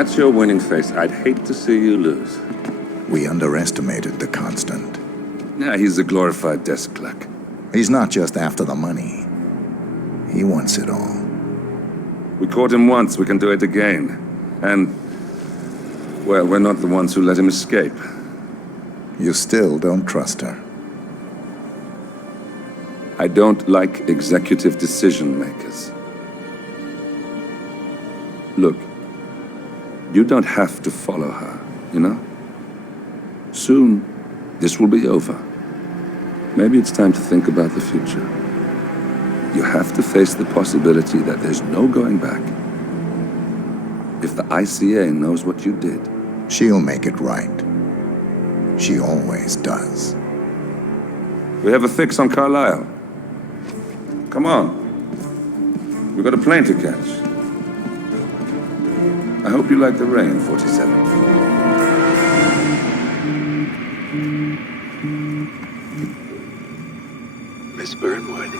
That's your winning face. I'd hate to see you lose. We underestimated the Constant. Yeah, he's a glorified desk clerk. He's not just after the money. He wants it all. We caught him once, we can do it again. And, well, we're not the ones who let him escape. You still don't trust her. I don't like executive decision makers. Look, you don't have to follow her, you know? Soon, this will be over. Maybe it's time to think about the future. You have to face the possibility that there's no going back. If the ICA knows what you did, she'll make it right. She always does. We have a fix on Carlisle. Come on. We've got a plane to catch. I hope you like the rain, 47. Miss Burnwood.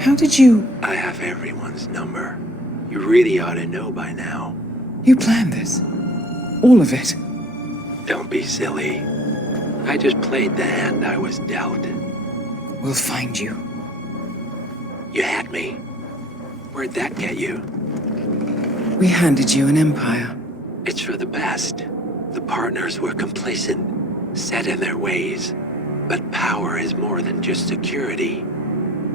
How did you... I have everyone's number. You really ought to know by now. You planned this? All of it? Don't be silly. I just played the hand I was dealt. We'll find you. You had me. Where'd that get you? We handed you an empire. It's for the best. The partners were complacent, set in their ways. But power is more than just security.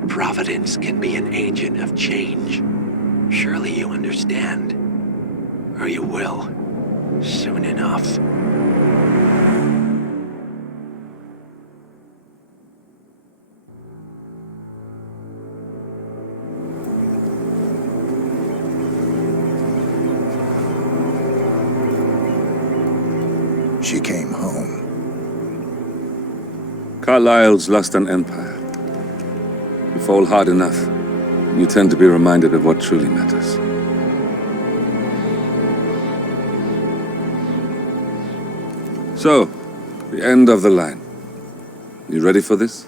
Providence can be an agent of change. Surely you understand. Or you will. Soon enough. She came home. Carlisle's lost an empire. You fall hard enough, and you tend to be reminded of what truly matters. So, the end of the line. You ready for this?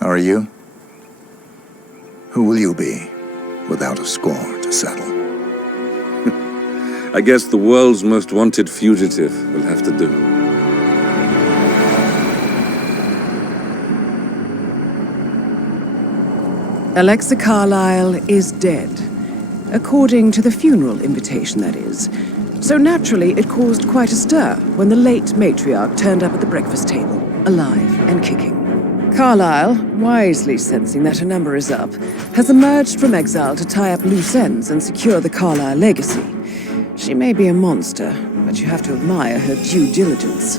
Are you? Who will you be, without a score to settle? I guess the world's most wanted fugitive will have to do. Alexa Carlisle is dead. According to the funeral invitation, that is. So naturally, it caused quite a stir when the late matriarch turned up at the breakfast table, alive and kicking. Carlisle, wisely sensing that her number is up, has emerged from exile to tie up loose ends and secure the Carlisle legacy. She may be a monster, but you have to admire her due diligence.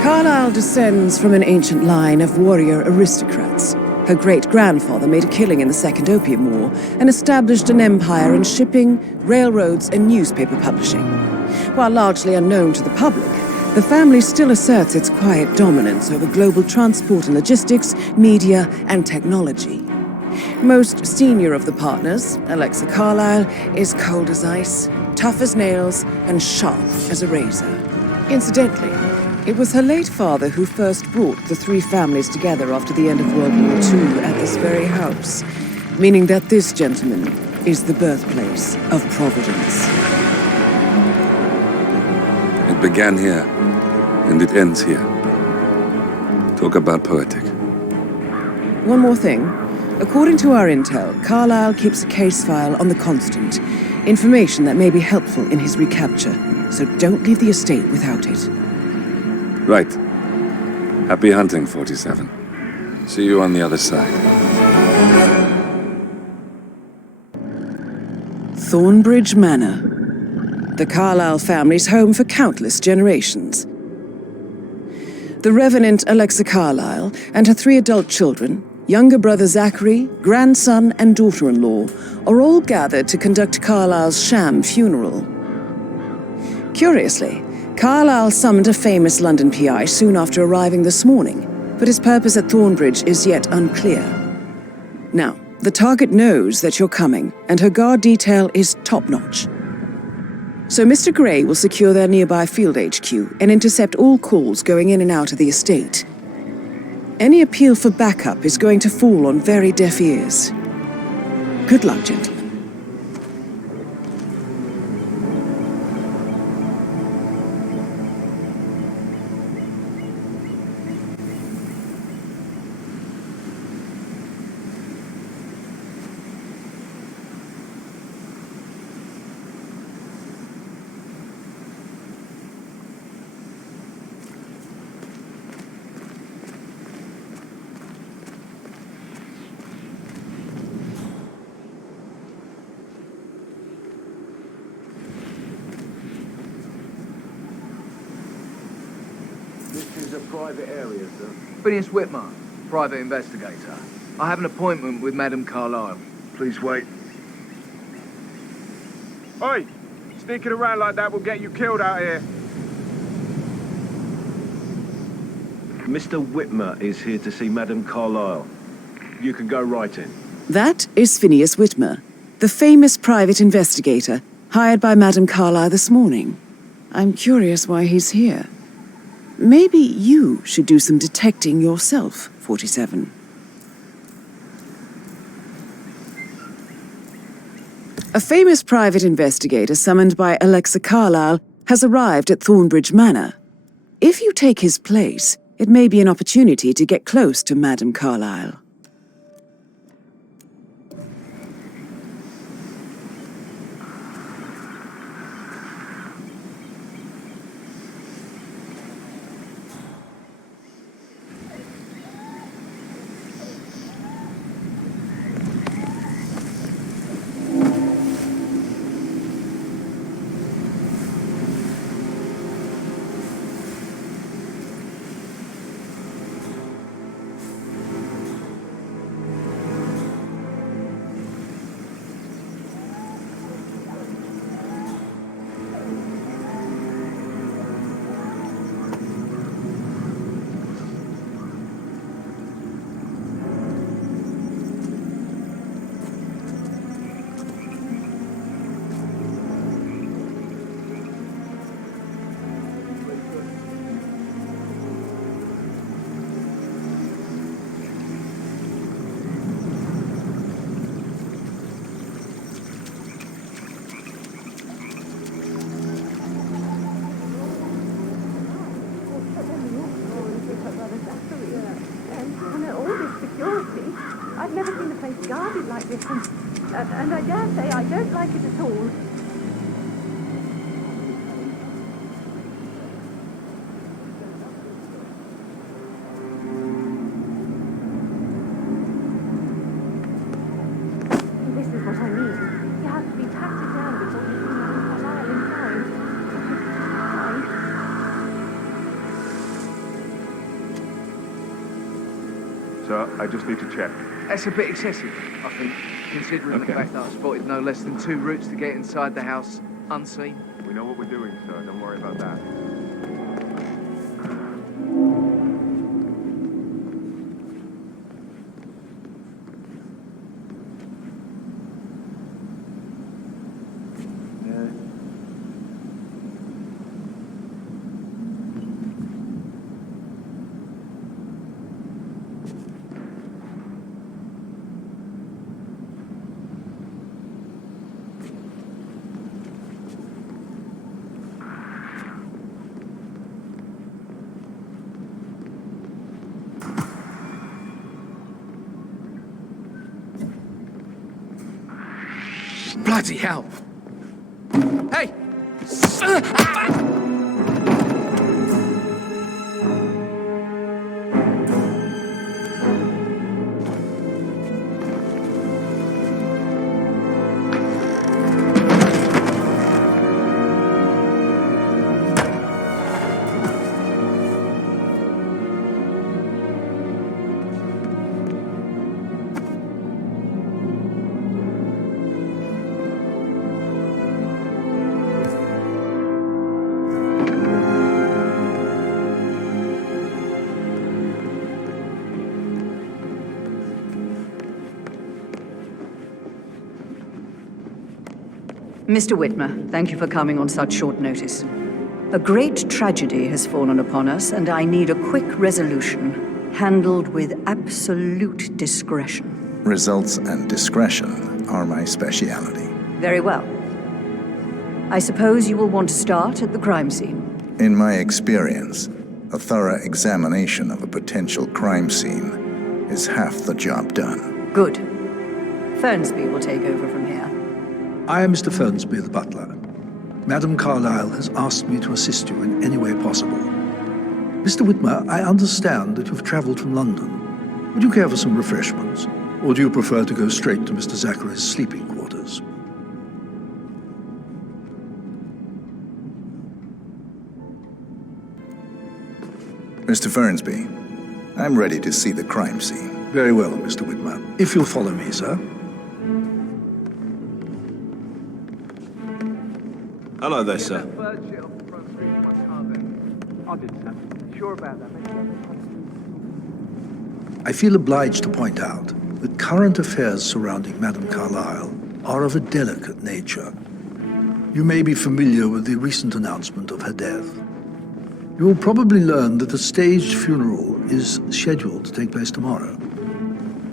Carlisle descends from an ancient line of warrior aristocrats. Her great-grandfather made a killing in the Second Opium War and established an empire in shipping, railroads, and newspaper publishing. While largely unknown to the public, the family still asserts its quiet dominance over global transport and logistics, media, and technology. Most senior of the partners, Alexa Carlisle, is cold as ice, tough as nails, and sharp as a razor. Incidentally, it was her late father who first brought the three families together after the end of World War II at this very house, meaning that this gentleman is the birthplace of Providence. It began here, and it ends here. Talk about poetic. One more thing. According to our intel, Carlisle keeps a case file on the Constant, information that may be helpful in his recapture, so don't leave the estate without it. Right. Happy hunting, 47. See you on the other side. Thornbridge Manor. The Carlisle family's home for countless generations. The Revenant Alexa Carlisle and her 3 adult children, younger brother Zachary, grandson, and daughter-in-law, are all gathered to conduct Carlisle's sham funeral. Curiously, Carlisle summoned a famous London PI soon after arriving this morning, but his purpose at Thornbridge is yet unclear. Now, the target knows that you're coming, and her guard detail is top-notch. So Mr. Gray will secure their nearby field HQ and intercept all calls going in and out of the estate. Any appeal for backup is going to fall on very deaf ears. Good luck, gentlemen. This is a private area, sir. Phineas Whitmer, private investigator. I have an appointment with Madame Carlyle. Please wait. Oi! Sneaking around like that will get you killed out here. Mr. Whitmer is here to see Madame Carlyle. You can go right in. That is Phineas Whitmer, the famous private investigator hired by Madame Carlyle this morning. I'm curious why he's here. Maybe you should do some detecting yourself, 47. A famous private investigator summoned by Alexa Carlyle has arrived at Thornbridge Manor. If you take his place, it may be an opportunity to get close to Madame Carlyle. I've never seen a place guarded like this, and I dare say I don't like it at all. This is what I mean. You have to be patted down before you see Madame Carlyle inside. Sir, I just need to check. That's a bit excessive, I think, considering the fact that I spotted no less than 2 routes to get inside the house unseen. We know what we're doing, sir. Don't worry about that. Bloody hell! Hey! Mr. Whitmer, thank you for coming on such short notice. A great tragedy has fallen upon us, and I need a quick resolution, handled with absolute discretion. Results and discretion are my speciality. Very well. I suppose you will want to start at the crime scene. In my experience, a thorough examination of a potential crime scene is half the job done. Good. Fernsby will take over from here. I am Mr. Fernsby, the butler. Madame Carlyle has asked me to assist you in any way possible. Mr. Whitmer, I understand that you've traveled from London. Would you care for some refreshments? Or do you prefer to go straight to Mr. Zachary's sleeping quarters? Mr. Fernsby, I'm ready to see the crime scene. Very well, Mr. Whitmer. If you'll follow me, sir. Hello there, sir. I did, sir. Sure about that, mate? I feel obliged to point out that current affairs surrounding Madame Carlyle are of a delicate nature. You may be familiar with the recent announcement of her death. You will probably learn that a staged funeral is scheduled to take place tomorrow.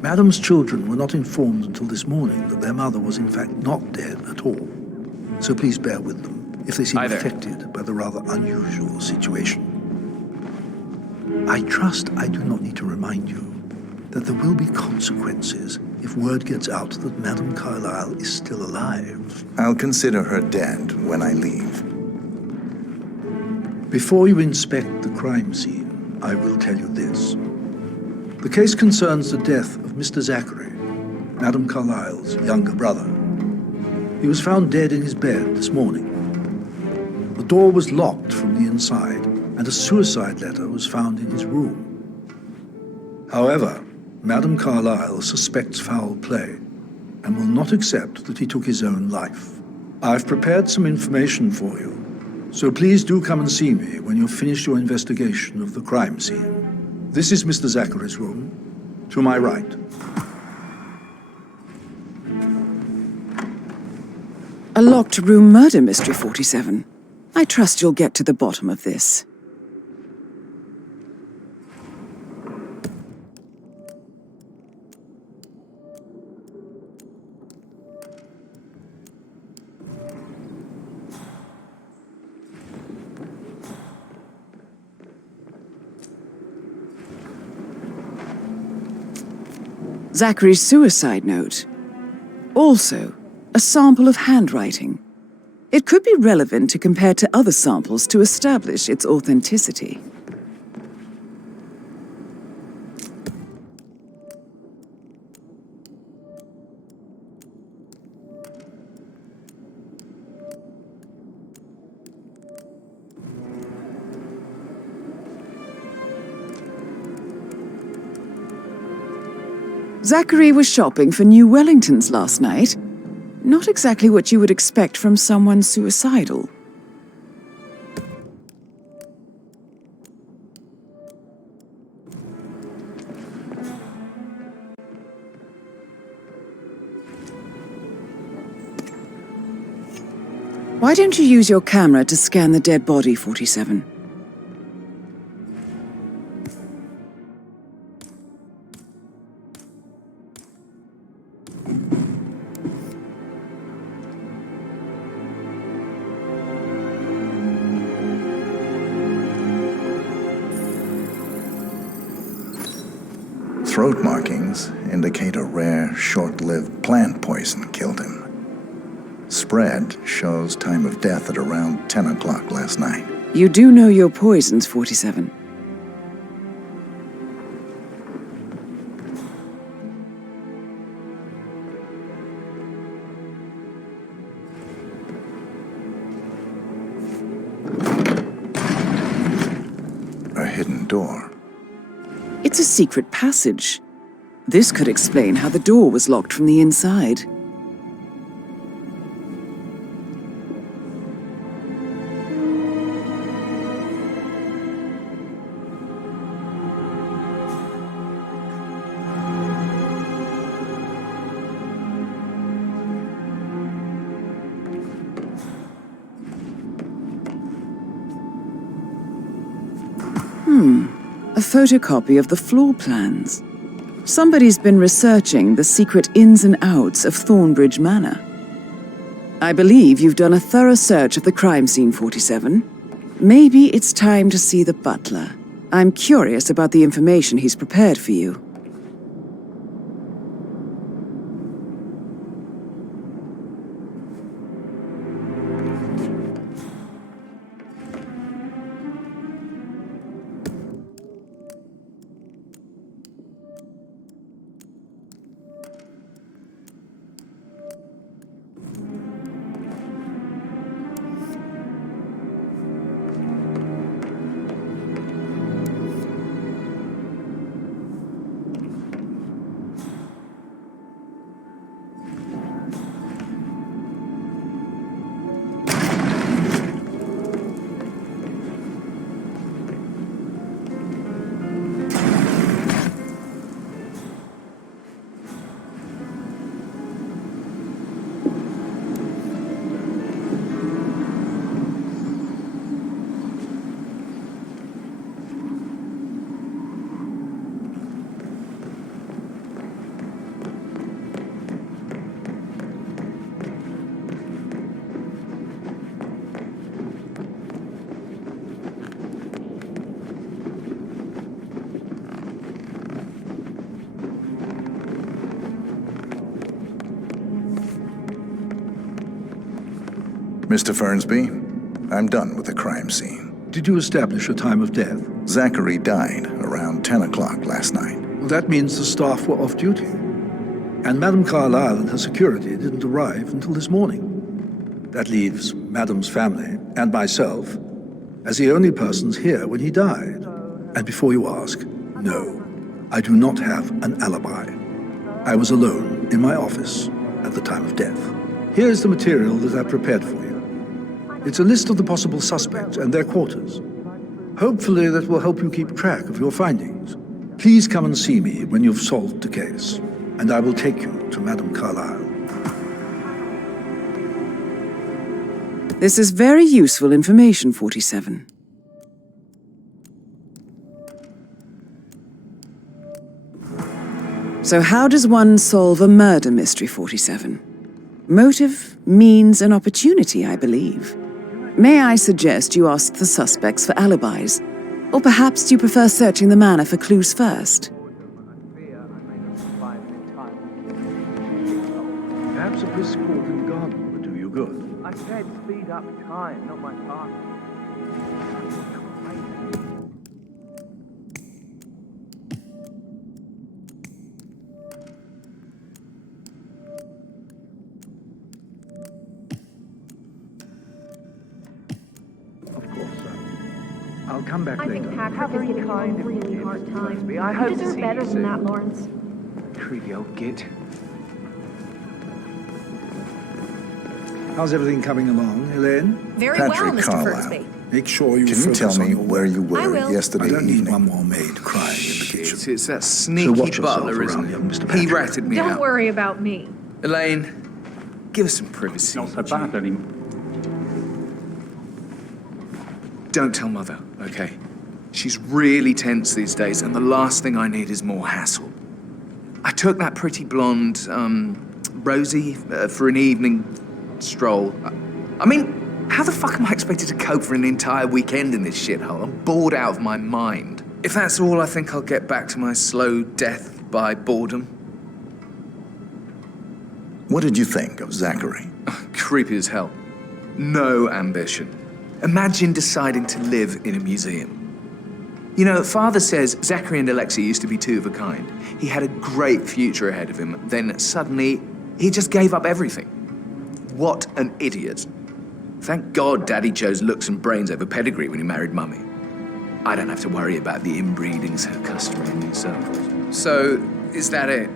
Madame's children were not informed until this morning that their mother was in fact not dead at all. So please bear with them if they seem affected by the rather unusual situation. I trust I do not need to remind you that there will be consequences if word gets out that Madame Carlyle is still alive. I'll consider her dead when I leave. Before you inspect the crime scene, I will tell you this. The case concerns the death of Mr. Zachary, Madame Carlyle's younger brother. He was found dead in his bed this morning. The door was locked from the inside, and a suicide letter was found in his room. However, Madame Carlyle suspects foul play and will not accept that he took his own life. I've prepared some information for you, so please do come and see me when you've finished your investigation of the crime scene. This is Mr. Zachary's room, to my right. A locked room murder mystery, 47. I trust you'll get to the bottom of this. Zachary's suicide note. Also, a sample of handwriting. It could be relevant to compare to other samples to establish its authenticity. Zachary was shopping for new Wellingtons last night. Not exactly what you would expect from someone suicidal. Why don't you use your camera to scan the dead body, 47? Throat markings indicate a rare, short-lived plant poison killed him. Spread shows time of death at around 10 o'clock last night. You do know your poisons, 47. A hidden door. It's a secret passage. This could explain how the door was locked from the inside. A photocopy of the floor plans. Somebody's been researching the secret ins and outs of Thornbridge Manor. I believe you've done a thorough search of the crime scene, 47. Maybe it's time to see the butler. I'm curious about the information he's prepared for you. Mr. Fernsby, I'm done with the crime scene. Did you establish a time of death? Zachary died around 10 o'clock last night. Well, that means the staff were off duty. And Madame Carlyle and her security didn't arrive until this morning. That leaves Madame's family and myself as the only persons here when he died. And before you ask, no, I do not have an alibi. I was alone in my office at the time of death. Here is the material that I prepared for you. It's a list of the possible suspects and their quarters. Hopefully that will help you keep track of your findings. Please come and see me when you've solved the case, and I will take you to Madame Carlyle. This is very useful information, 47. So how does one solve a murder mystery, 47? Motive, means, and opportunity, I believe. May I suggest you ask the suspects for alibis? Or perhaps do you prefer searching the manor for clues first? Perhaps a brisk walk in the garden would do you good. I said speed up time, not my partner. I'll come back I later. think Patrick is giving you a really hard time. I hope You to deserve see better you than soon. that, Lawrence. Creepy old git. How's everything coming along, Elaine? Very Patrick well, Mr. Carlyle. Fernsby. Make sure you Can you focus tell on me your where work. you I were will. yesterday I don't need evening? one more maid crying in the kitchen. It's that So sneaky watch yourself butler, isn't around, young Mr. it? He Patrick. ratted me Don't out. worry about me. Elaine, give us some privacy. Not so bad anymore. Don't tell Mother, okay? She's really tense these days, and the last thing I need is more hassle. I took that pretty blonde, Rosie, for an evening stroll. I mean, how the fuck am I expected to cope for an entire weekend in this shithole? I'm bored out of my mind. If that's all, I think I'll get back to my slow death by boredom. What did you think of Zachary? Creepy as hell. No ambition. Imagine deciding to live in a museum. You know, Father says Zachary and Alexei used to be two of a kind. He had a great future ahead of him. Then suddenly, he just gave up everything. What an idiot. Thank God Daddy chose looks and brains over pedigree when he married Mummy. I don't have to worry about the inbreeding so customary in these circles. So, is that it?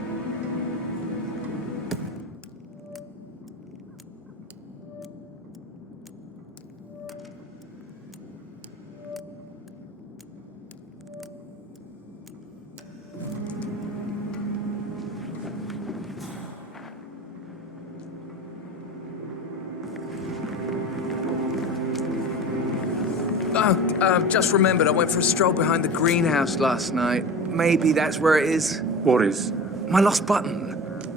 Just remembered I went for a stroll behind the greenhouse last night. Maybe that's where it is. What is? My lost button.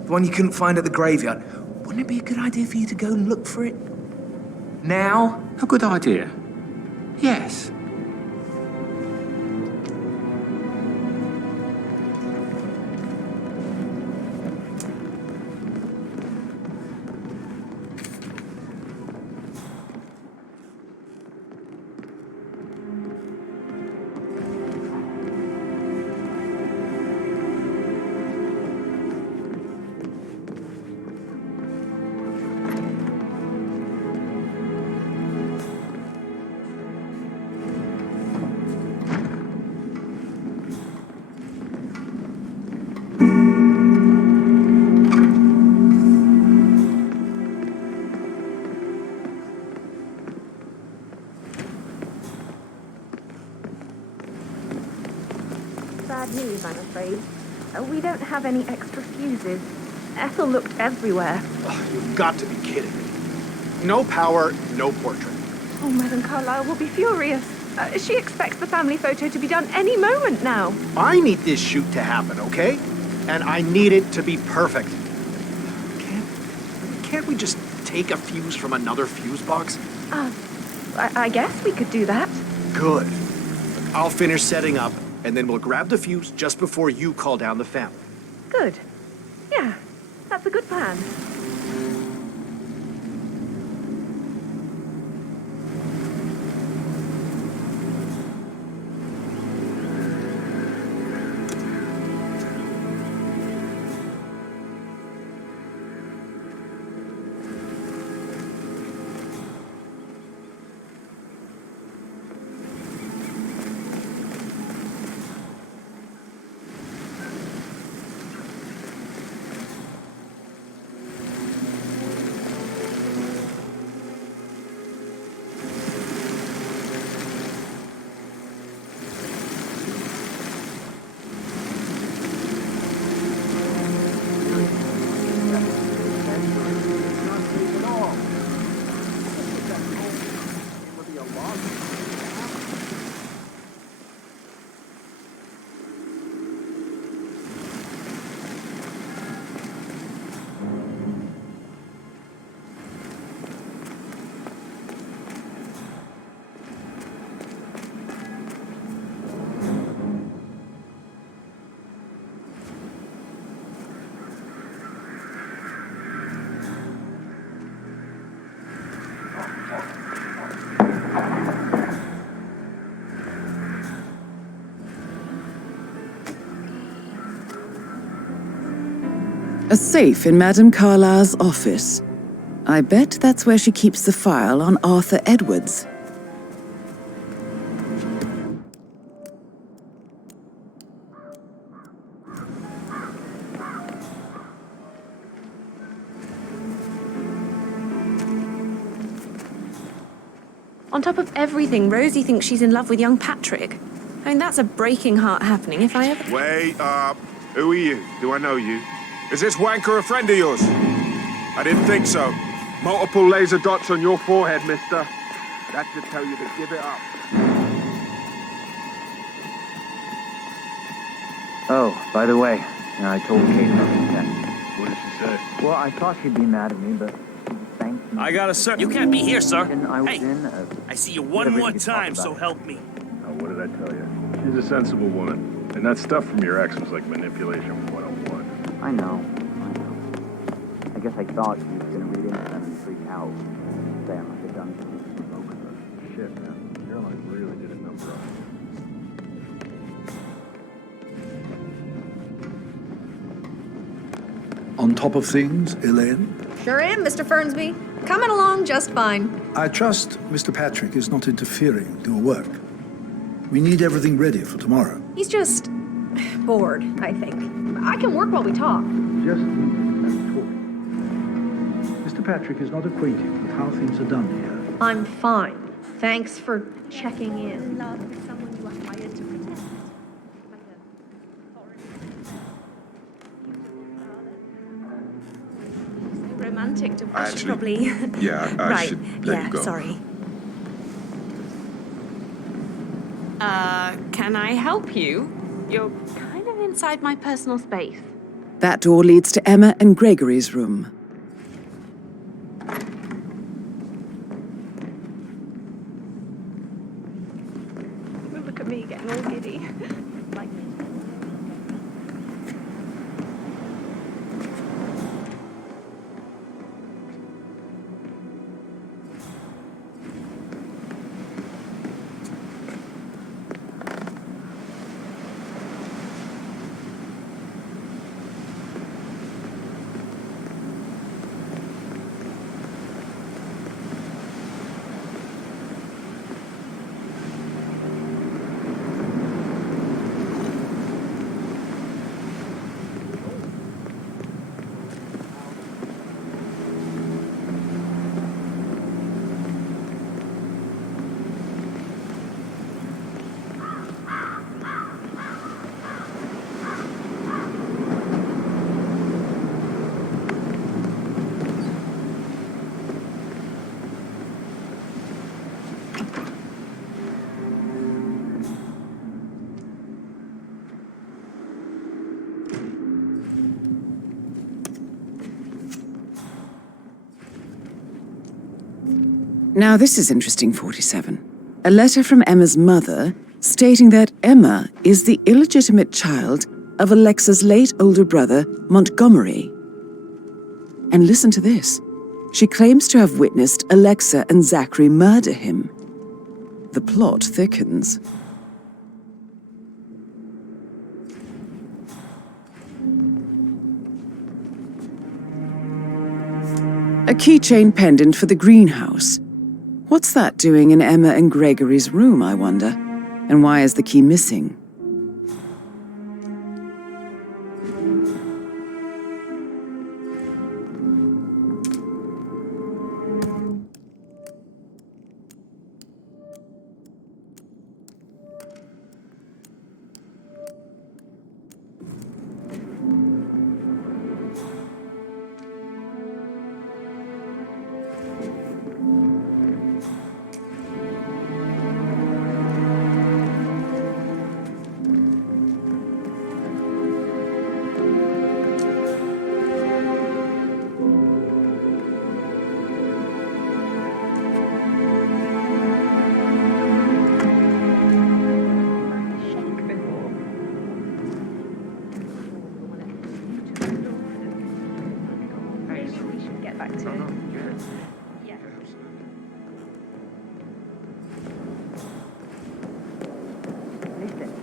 The one you couldn't find at the graveyard. Wouldn't it be a good idea for you to go and look for it? Now? A good idea. Yes. Bad news, I'm afraid. We don't have any extra fuses. Ethel looked everywhere. You've got to be kidding me. No power, no portrait. Oh, Madame Carlyle will be furious. She expects the family photo to be done any moment now. I need this shoot to happen, okay? And I need it to be perfect. Can't we just take a fuse from another fuse box? I guess we could do that. Good. I'll finish setting up, and then we'll grab the fuse just before you call down the family. Good. Yeah, that's a good plan. A safe in Madame Carlyle's office. I bet that's where she keeps the file on Arthur Edwards. On top of everything, Rosie thinks she's in love with young Patrick. I mean, that's a breaking heart happening if I ever... Wait up. Who are you? Do I know you? Is this wanker a friend of yours? I didn't think so. Multiple laser dots on your forehead, mister. That should tell you to give it up. Oh, by the way, I told Kate about the test. What did she say? Well, I thought she'd be mad at me, but she thanked me. I got a sir. You can't be here, sir. Hey, I see you one more time, so help me. Oh, what did I tell you? She's a sensible woman. And that stuff from your ex was like manipulation 101. I know. I guess I thought she was gonna read into them and freak out. Say I'm like a dumb Shit, man. Caroline really did a number on On top of things, Elaine? Sure am, Mr. Fernsby. Coming along just fine. I trust Mr. Patrick is not interfering with your work. We need everything ready for tomorrow. He's just bored, I think. I can work while we talk. Just talking. Mr. Patrick is not acquainted with how things are done here. I'm fine. Thanks for checking in. Love is someone you are hired to protect. Romantic to I actually- probably... Yeah, I right. should let you go. Sorry. Can I help you? You're kind of inside my personal space. That door leads to Emma and Gregory's room. Look at me getting all giddy. Like me. Now this is interesting, 47. A letter from Emma's mother stating that Emma is the illegitimate child of Alexa's late older brother, Montgomery. And listen to this. She claims to have witnessed Alexa and Zachary murder him. The plot thickens. A keychain pendant for the greenhouse. What's that doing in Emma and Gregory's room, I wonder? And why is the key missing?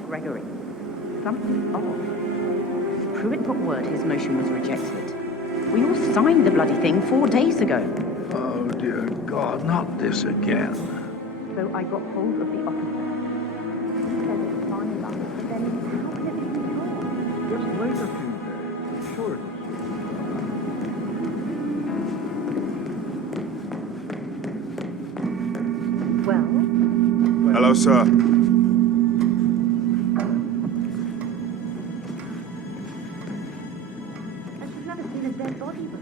Gregory, something's off. Pruitt put word his motion was rejected. We all signed the bloody thing 4 days ago. Oh, dear God, not this again. So I got hold of the officer. He said it's fine, but then how can it be yours? Just wait a few days. Sure it is. Well? Hello, sir. And she's never seen a dead body before.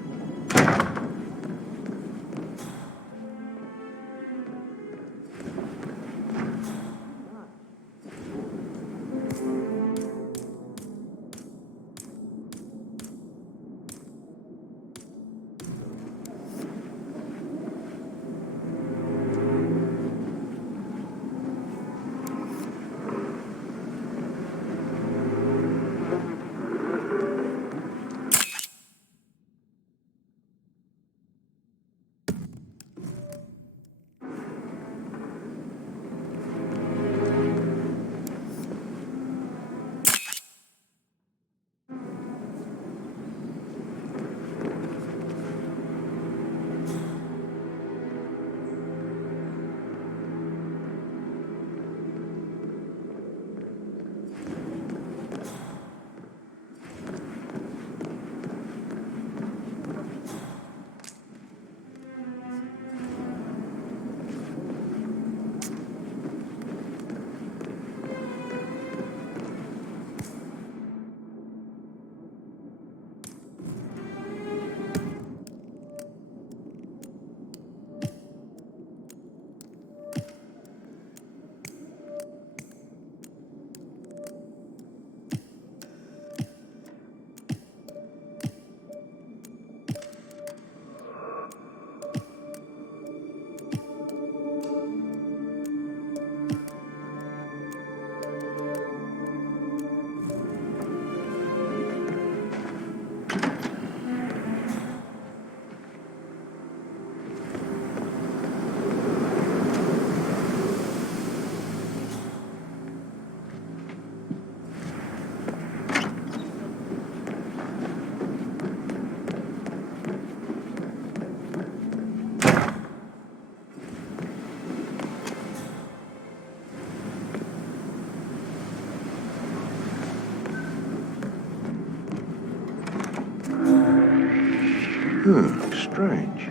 Strange.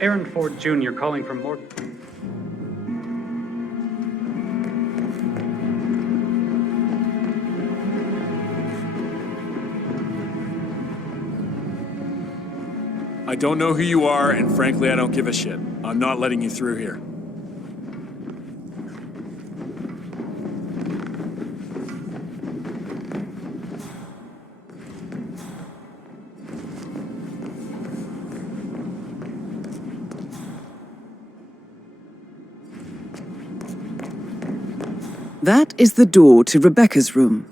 Aaron Ford Jr. calling from Morgan. I don't know who you are, and frankly, I don't give a shit. I'm not letting you through here. That is the door to Rebecca's room.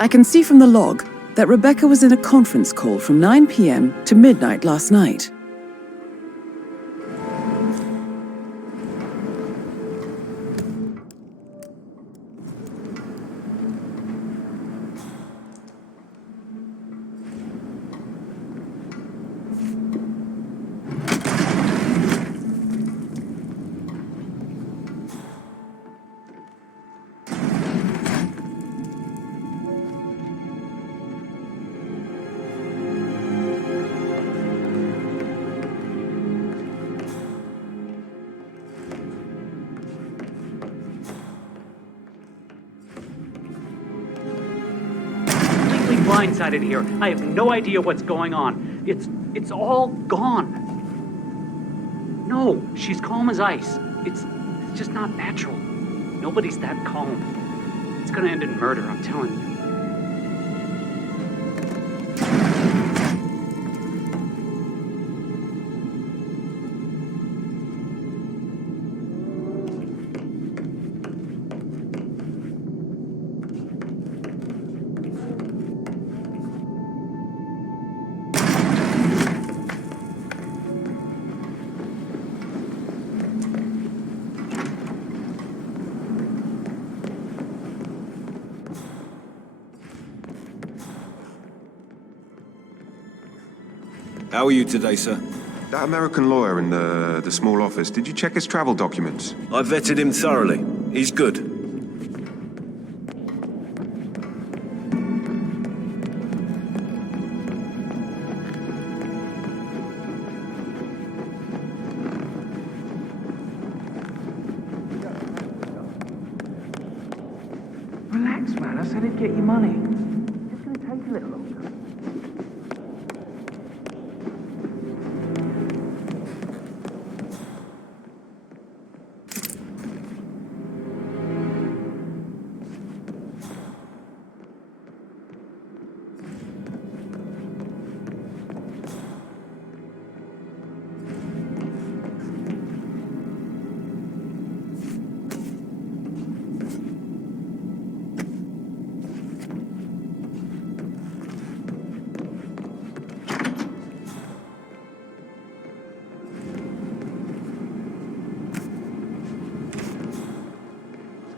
I can see from the log that Rebecca was in a conference call from 9 p.m. to midnight last night. blindsided here. I have no idea what's going on. It's all gone. No, she's calm as ice. It's just not natural. Nobody's that calm. It's gonna end in murder, I'm telling you. How are you today, sir? That American lawyer in the small office, did you check his travel documents? I vetted him thoroughly. He's good. Relax, man. I said I'd get you money. It's gonna take a little longer.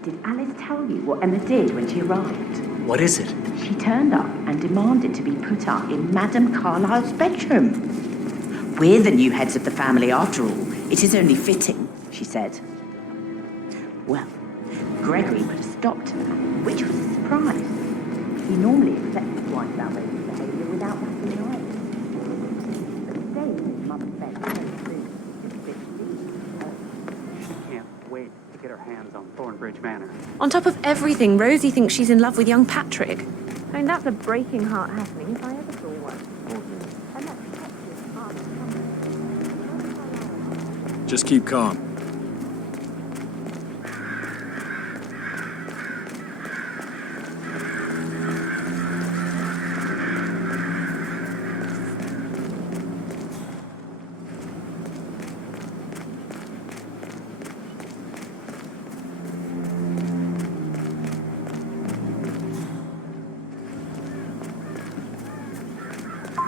Did Alice tell you what Emma did when she arrived? What is it? She turned up and demanded to be put up in Madame Carlyle's bedroom. We're the new heads of the family after all. It is only fitting, she said. Well, Gregory put a stop to that, which was a surprise. He normally accepts his wife's outrageous behaviour without batting an eye. But today, his mother said, She can't wait to get her hands on Thornbridge Manor. On top of everything, Rosie thinks she's in love with young Patrick. I mean, that's a breaking heart happening if I ever saw one. And that detective asked Just keep calm.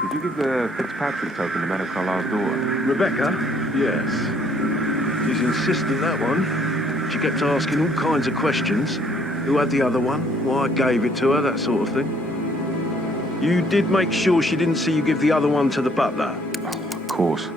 Did you give the Fitzpatrick token to Madame Carlyle's daughter? Rebecca? Yes. She's insistent, that one. She kept asking all kinds of questions. Who had the other one? Why I gave it to her, that sort of thing. You did make sure she didn't see you give the other one to the butler? Oh, of course.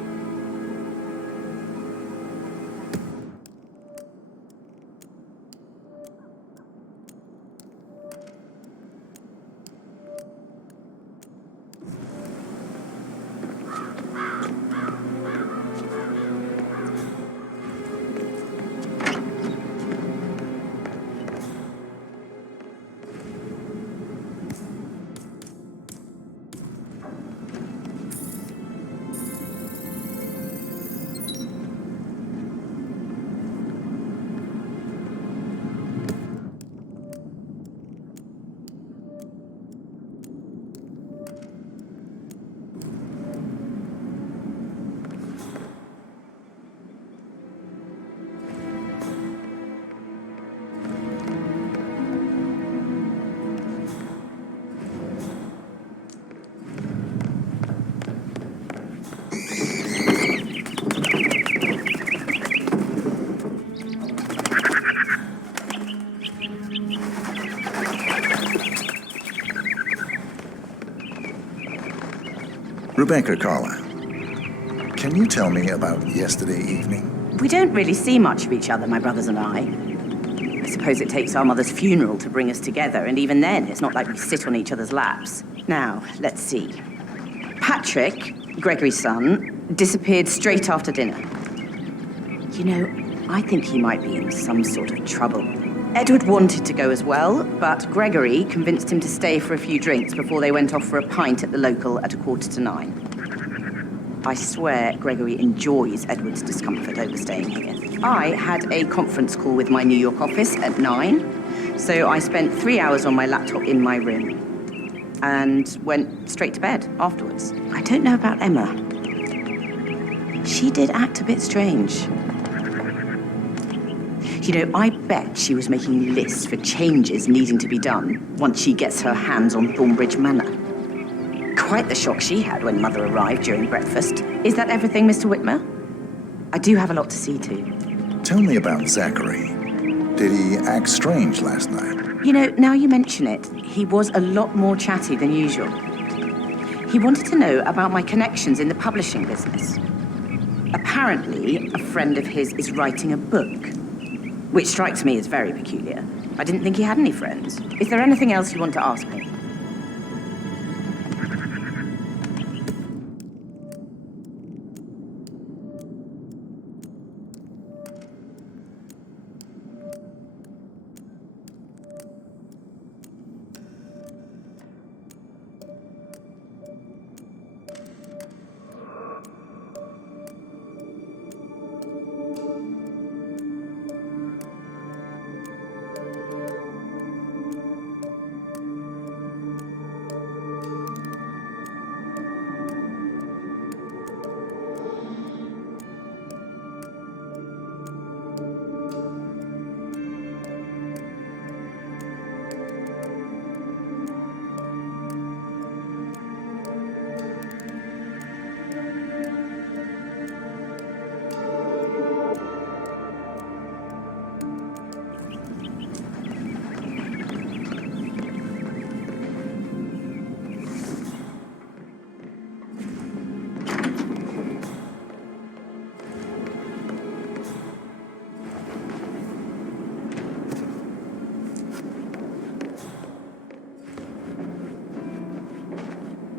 Rebecca Carlyle, can you tell me about yesterday evening? We don't really see much of each other, my brothers and I. I suppose it takes our mother's funeral to bring us together, and even then, it's not like we sit on each other's laps. Now, let's see. Patrick, Gregory's son, disappeared straight after dinner. You know, I think he might be in some sort of trouble. Edward wanted to go as well, but Gregory convinced him to stay for a few drinks before they went off for a pint at the local at 9:15. I swear Gregory enjoys Edward's discomfort over staying here. I had a conference call with my New York office at 9, so I spent 3 hours on my laptop in my room and went straight to bed afterwards. I don't know about Emma. She did act a bit strange. You know, I bet she was making lists for changes needing to be done once she gets her hands on Thornbridge Manor. Quite the shock she had when Mother arrived during breakfast. Is that everything, Mr. Whitmer? I do have a lot to see to. Tell me about Zachary. Did he act strange last night? You know, now you mention it, he was a lot more chatty than usual. He wanted to know about my connections in the publishing business. Apparently, a friend of his is writing a book, which strikes me as very peculiar. I didn't think he had any friends. Is there anything else you want to ask me?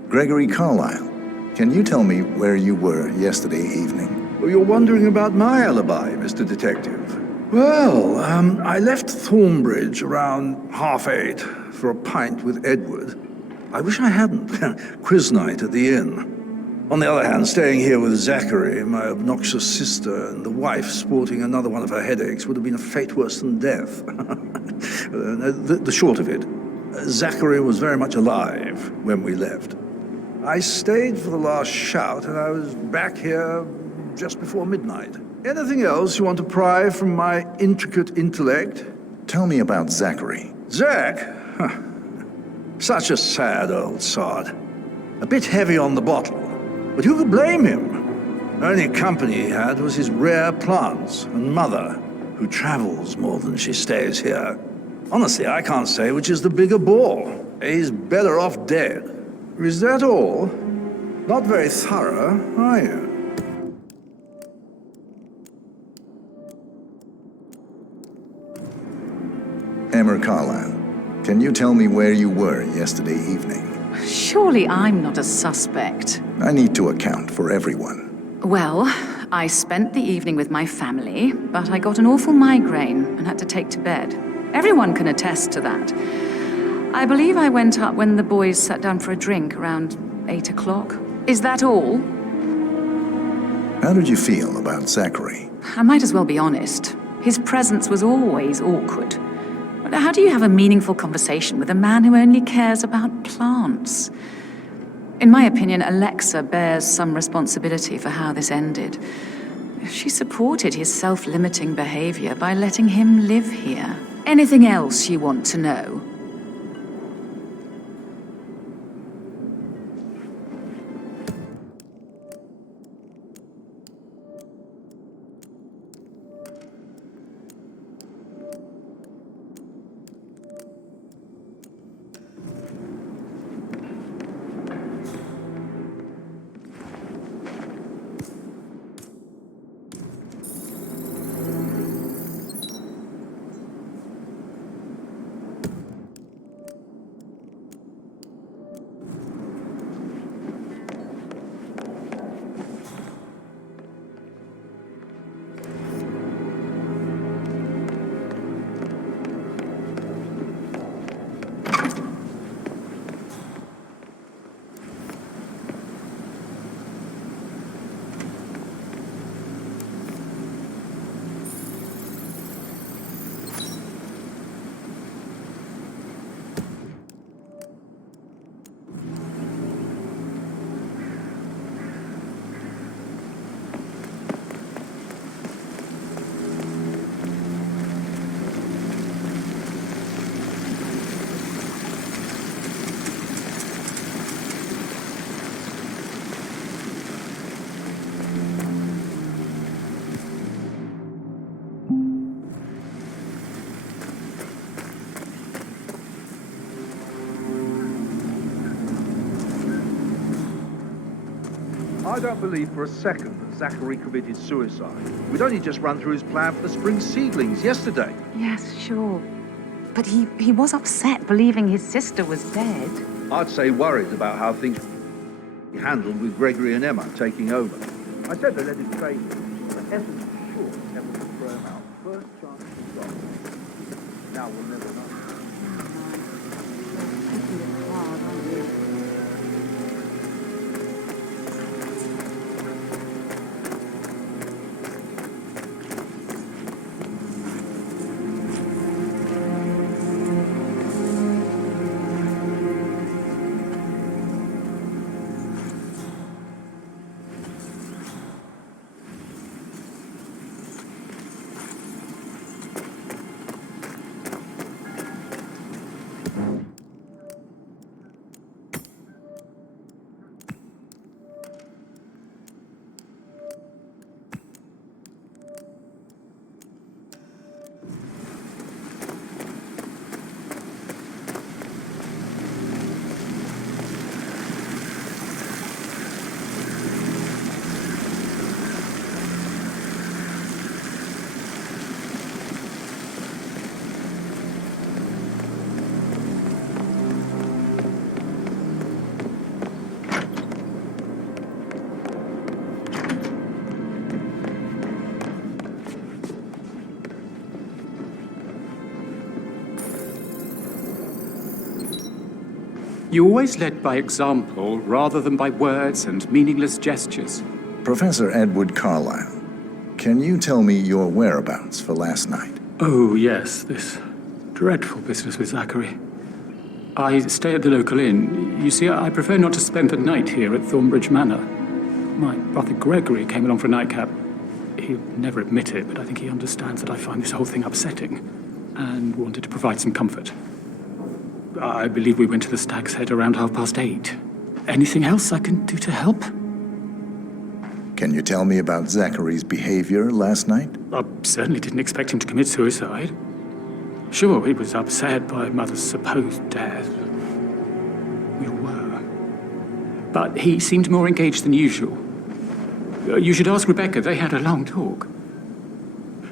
Gregory Carlyle, can you tell me where you were yesterday evening? Well, you're wondering about my alibi, Mr. Detective. Well, I left Thornbridge around 8:30 for a pint with Edward. I wish I hadn't. Quiz night at the inn. On the other hand, staying here with Zachary, my obnoxious sister, and the wife sporting another one of her headaches would have been a fate worse than death. The short of it, Zachary was very much alive when we left. I stayed for the last shout, and I was back here just before midnight. Anything else you want to pry from my intricate intellect? Tell me about Zachary. Zach? Huh. Such a sad old sod. A bit heavy on the bottle, but who could blame him? The only company he had was his rare plants and Mother, who travels more than she stays here. Honestly, I can't say which is the bigger bore. He's better off dead. Is that all? Not very thorough, are you? Emma Carlyle, can you tell me where you were yesterday evening? Surely I'm not a suspect. I need to account for everyone. Well, I spent the evening with my family, but I got an awful migraine and had to take to bed. Everyone can attest to that. I believe I went up when the boys sat down for a drink around 8 o'clock. Is that all? How did you feel about Zachary? I might as well be honest. His presence was always awkward. How do you have a meaningful conversation with a man who only cares about plants? In my opinion, Alexa bears some responsibility for how this ended. She supported his self-limiting behavior by letting him live here. Anything else you want to know? I don't believe for a second that Zachary committed suicide. We'd only just run through his plan for the spring seedlings yesterday. Yes, sure. But he was upset believing his sister was dead. I'd say worried about how things were handled with Gregory and Emma taking over. I said they let him stay here, but Essence was sure Emma would throw him out first chance he got. Now we'll never know. You always led by example rather than by words and meaningless gestures. Professor Edward Carlyle, can you tell me your whereabouts for last night? Oh, yes, this dreadful business with Zachary. I stay at the local inn. You see, I prefer not to spend the night here at Thornbridge Manor. My brother Gregory came along for a nightcap. He'll never admit it, but I think he understands that I find this whole thing upsetting and wanted to provide some comfort. I believe we went to the Stag's Head around 8:30. Anything else I can do to help? Can you tell me about Zachary's behavior last night? I certainly didn't expect him to commit suicide. Sure, he was upset by Mother's supposed death. We were. But he seemed more engaged than usual. You should ask Rebecca. They had a long talk.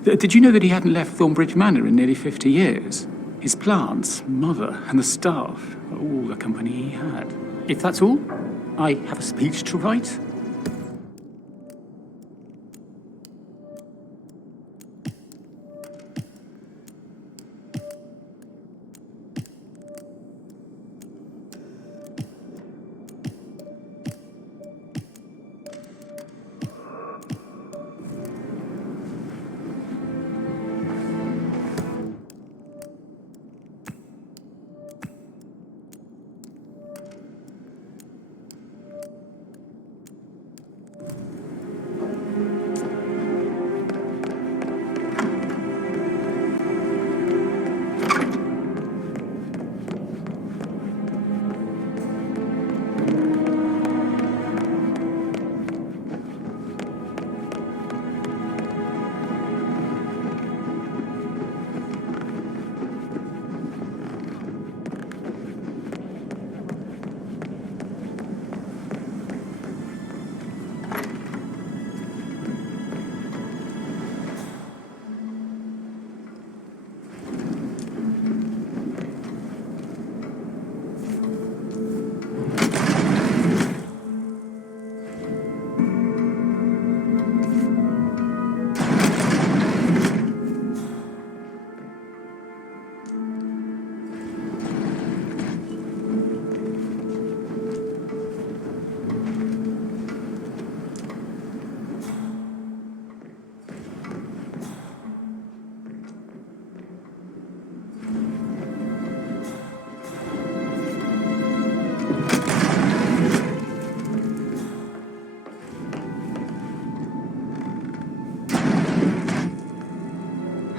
Did you know that he hadn't left Thornbridge Manor in nearly 50 years? His plants, Mother, and the staff are all the company he had. If that's all, I have a speech to write.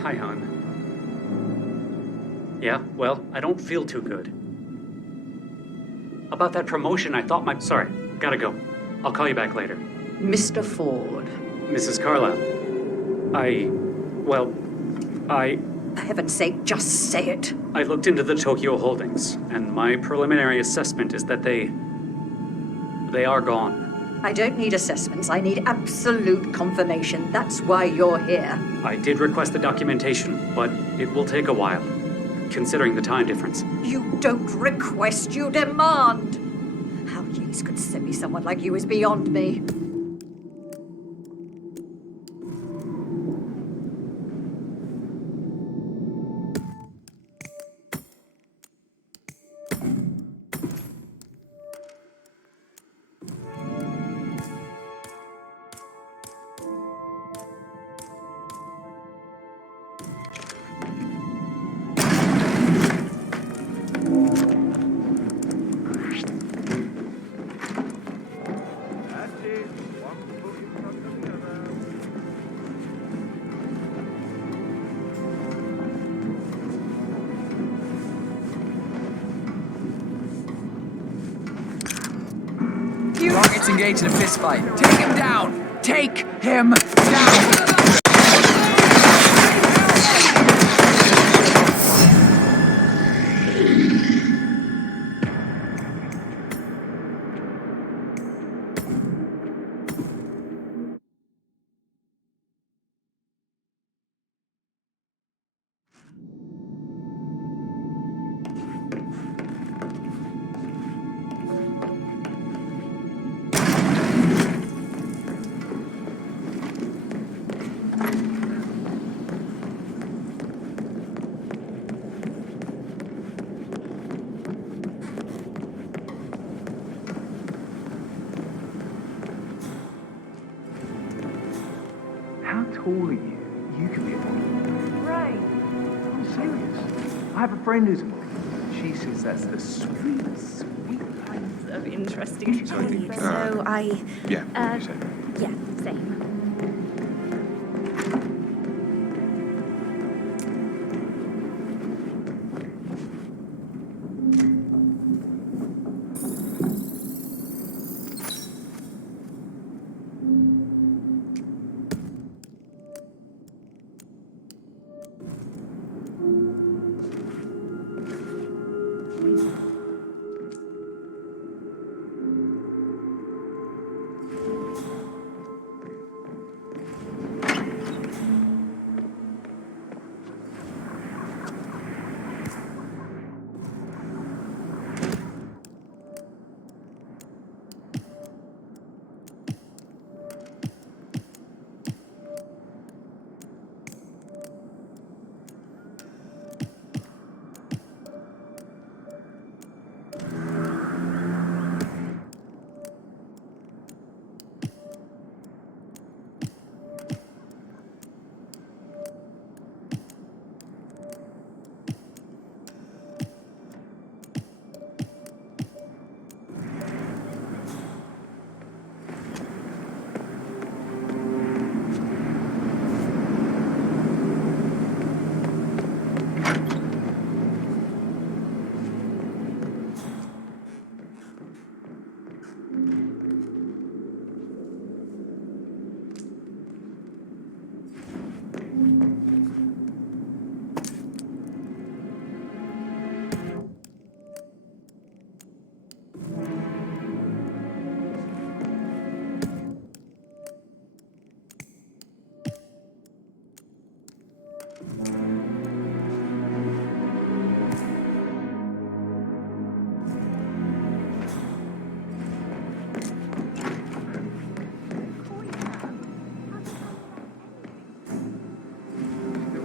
Hi, hon. Yeah, well, I don't feel too good. About that promotion, I thought Sorry, gotta go. I'll call you back later. Mr. Ford. Mrs. Carlyle. For heaven's sake, just say it. I looked into the Tokyo holdings, and my preliminary assessment is that they are gone. I don't need assessments. I need absolute confirmation. That's why you're here. I did request the documentation, but it will take a while, considering the time difference. You don't request, you demand. How Yeats could send me someone like you is beyond me. Rocket's engaged in a fistfight. Take him down! Take him down! How tall are you? You can be a model. Right. I'm serious. I have a friend who's a model. She says that's the sweetest, sweet kind of interesting. So I think, So I... Yeah, what you said. Yeah, same.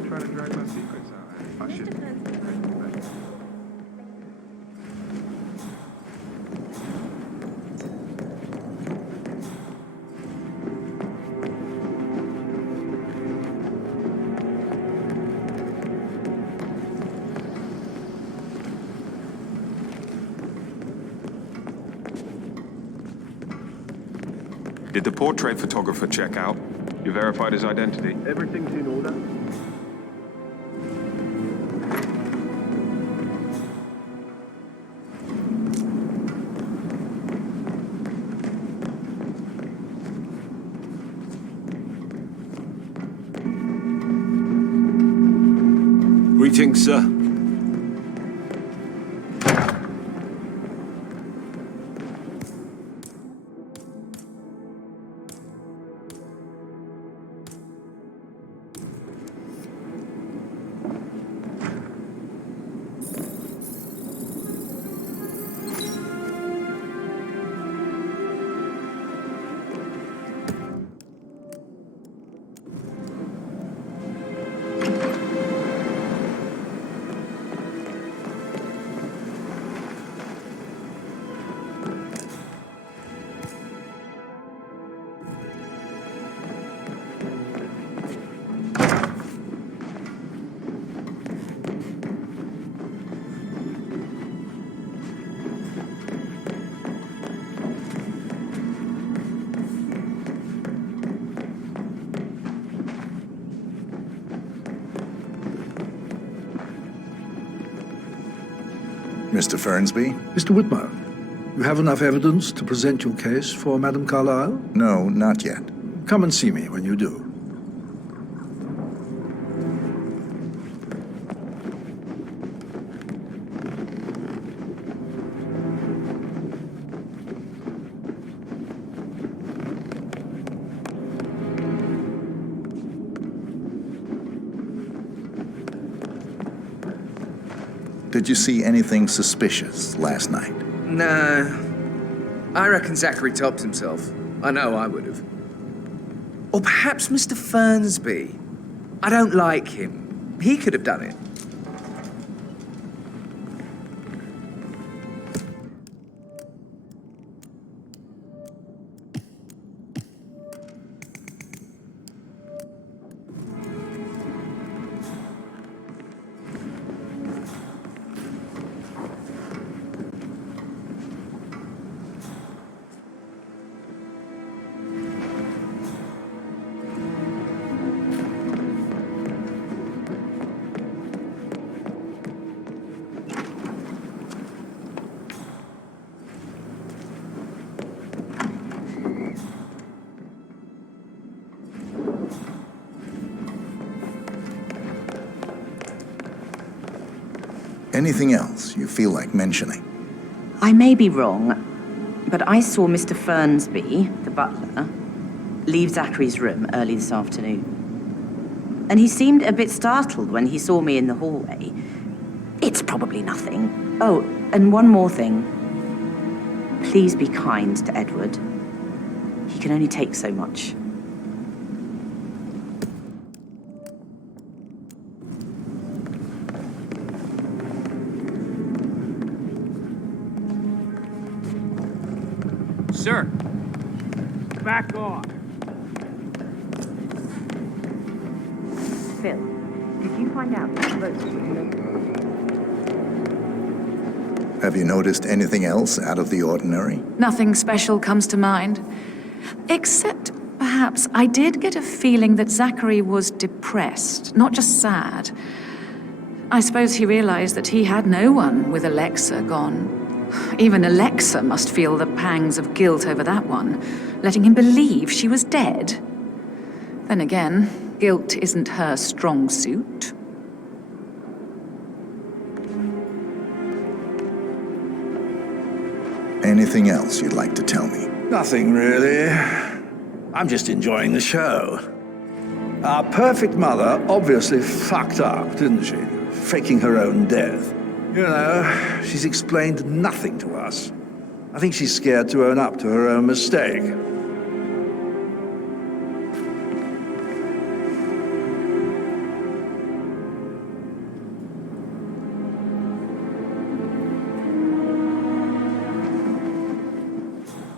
Trying to drag my secrets out. I should. Did the portrait photographer check out? You verified his identity? Everything's in order. Greetings, sir. Mr. Fernsby? Mr. Whitmer, you have enough evidence to present your case for Madame Carlyle? No, not yet. Come and see me when you do. Did you see anything suspicious last night? No. I reckon Zachary topped himself. I know I would have. Or perhaps Mr. Fernsby. I don't like him. He could have done it. Anything else you feel like mentioning? I may be wrong, but I saw Mr. Fernsby, the butler, leave Zachary's room early this afternoon. And he seemed a bit startled when he saw me in the hallway. It's probably nothing. Oh, and one more thing. Please be kind to Edward. He can only take so much. Sir, back off. Phil, did you find out that Rose was Have you noticed anything else out of the ordinary? Nothing special comes to mind. Except, perhaps, I did get a feeling that Zachary was depressed, not just sad. I suppose he realized that he had no one with Alexa gone. Even Alexa must feel the pangs of guilt over that one, letting him believe she was dead. Then again, guilt isn't her strong suit. Anything else you'd like to tell me? Nothing, really. I'm just enjoying the show. Our perfect mother obviously fucked up, didn't she? Faking her own death. You know, she's explained nothing to us. I think she's scared to own up to her own mistake.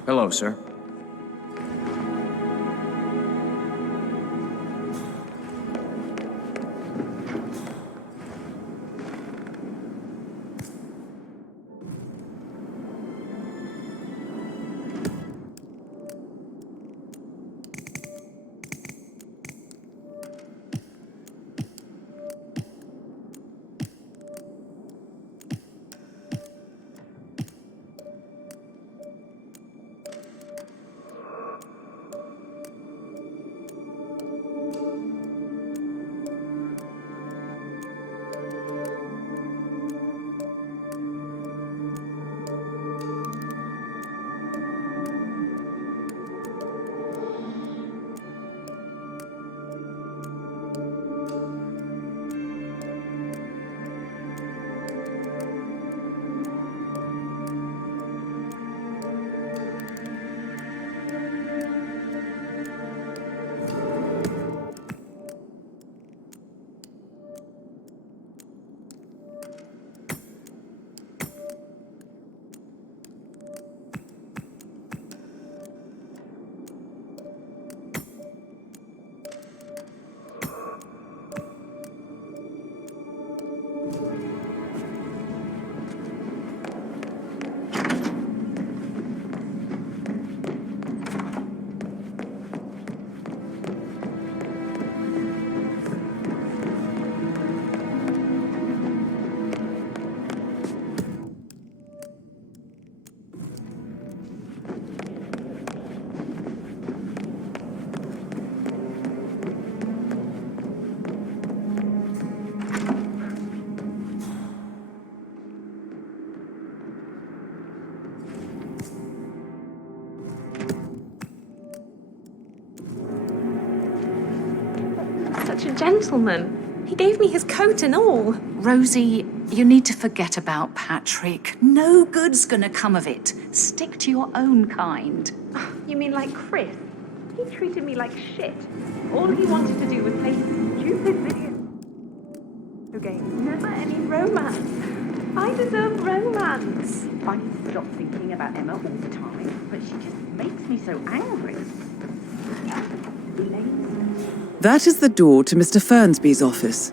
Hello, sir. gentleman. He gave me his coat and all. Rosie, you need to forget about Patrick. No good's gonna come of it. Stick to your own kind. You mean like Chris? He treated me like shit. All he wanted to do was play stupid video games. Never any romance. I deserve romance. I need to stop thinking about Emma all the time, but she just makes me so angry. That is the door to Mr. Fernsby's office.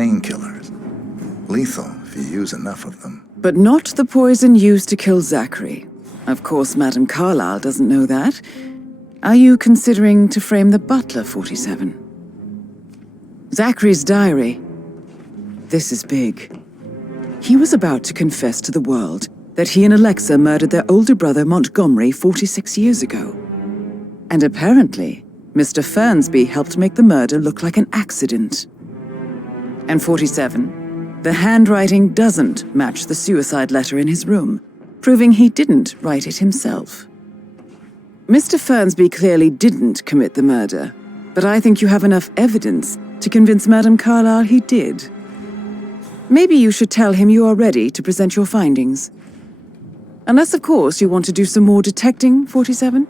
Painkillers. Lethal if you use enough of them. But not the poison used to kill Zachary. Of course, Madame Carlyle doesn't know that. Are you considering to frame the butler, 47? Zachary's diary. This is big. He was about to confess to the world that he and Alexa murdered their older brother Montgomery 46 years ago. And apparently, Mr. Fernsby helped make the murder look like an accident. And 47, the handwriting doesn't match the suicide letter in his room, proving he didn't write it himself. Mr. Fernsby clearly didn't commit the murder, but I think you have enough evidence to convince Madame Carlyle he did. Maybe you should tell him you are ready to present your findings. Unless, of course, you want to do some more detecting, 47?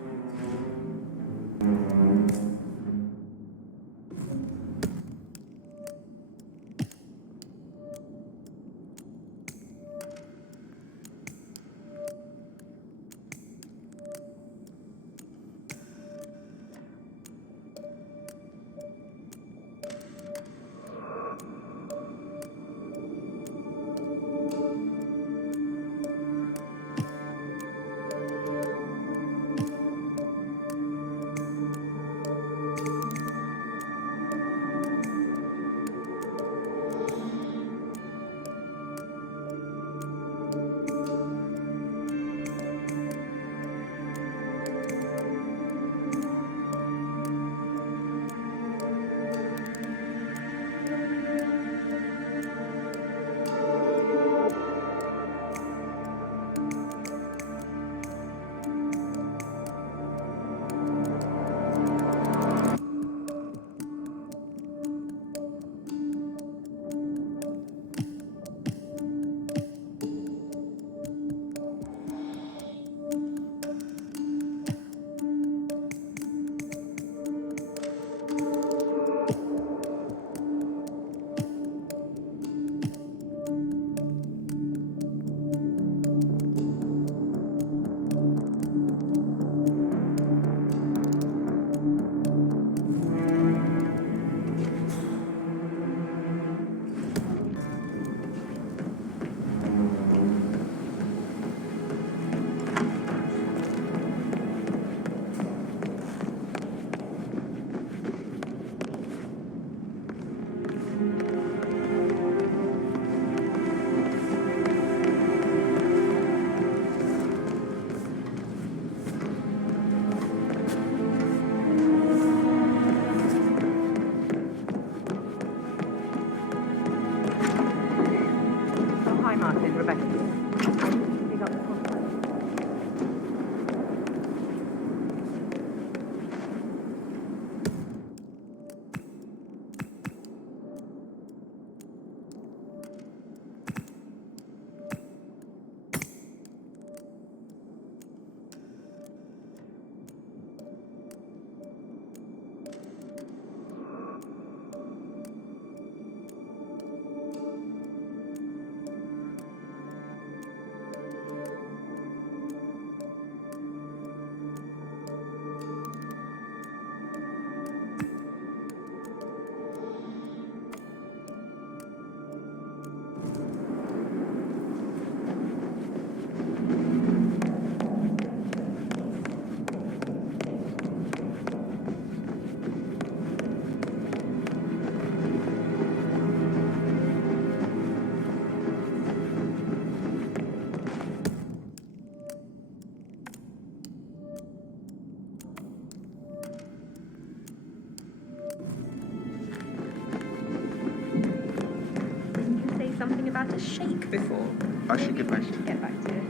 about a shake before. I should get back to you. Get back to you.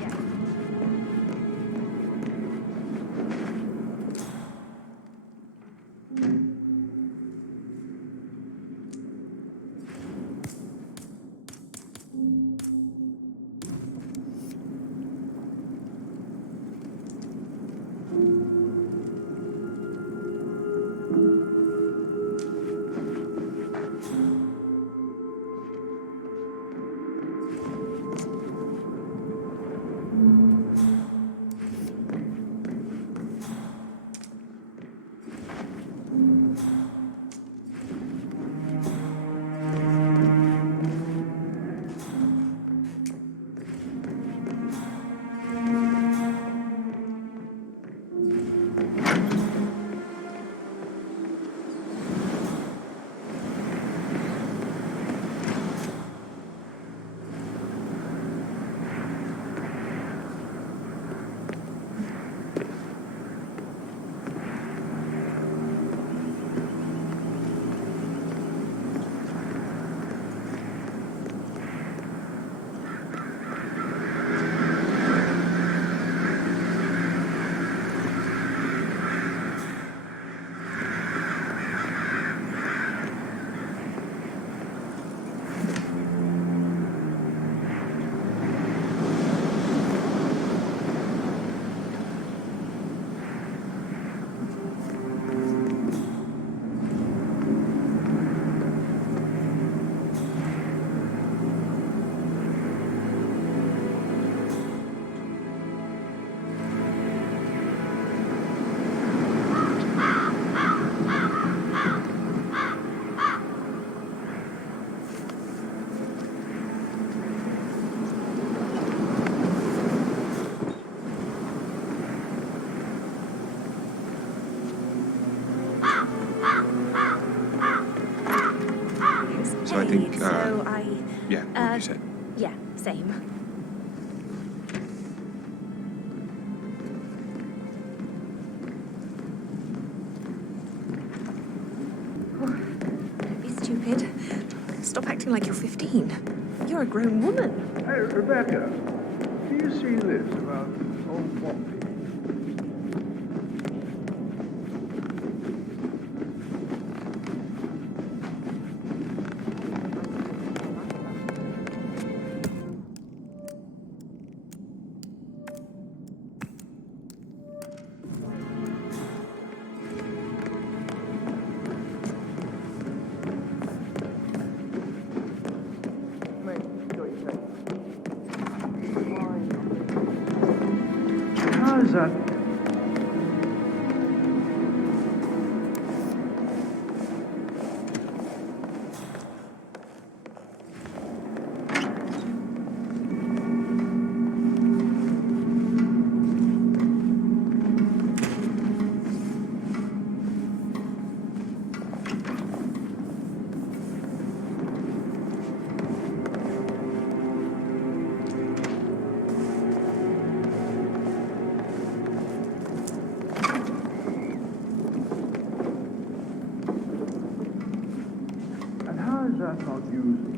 Yeah. So I think, So yeah, what you said. Yeah, same. Don't be stupid. Stop acting like you're 15. You're a grown woman. Hey, Rebecca, do you see this about old Poppy? How is that? How is that not used?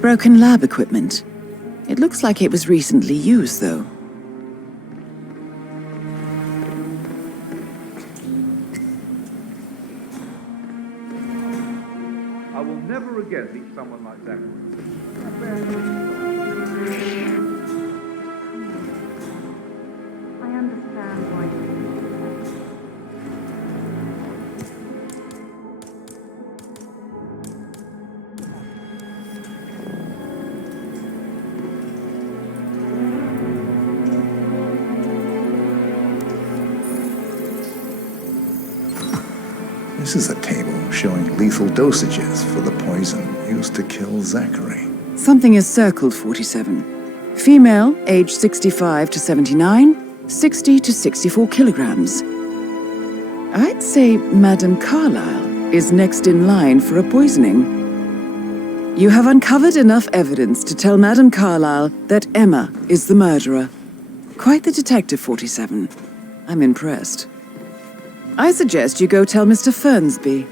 Broken lab equipment. It looks like it was recently used, though. I will will never again meet someone like that. I understand why you... This is a table showing lethal dosages for the poison used to kill Zachary. Something is circled, 47. Female, age 65 to 79, 60 to 64 kilograms. I'd say Madame Carlyle is next in line for a poisoning. You have uncovered enough evidence to tell Madame Carlyle that Emma is the murderer. Quite the detective, 47. I'm impressed. I suggest you go tell Mr. Fernsby.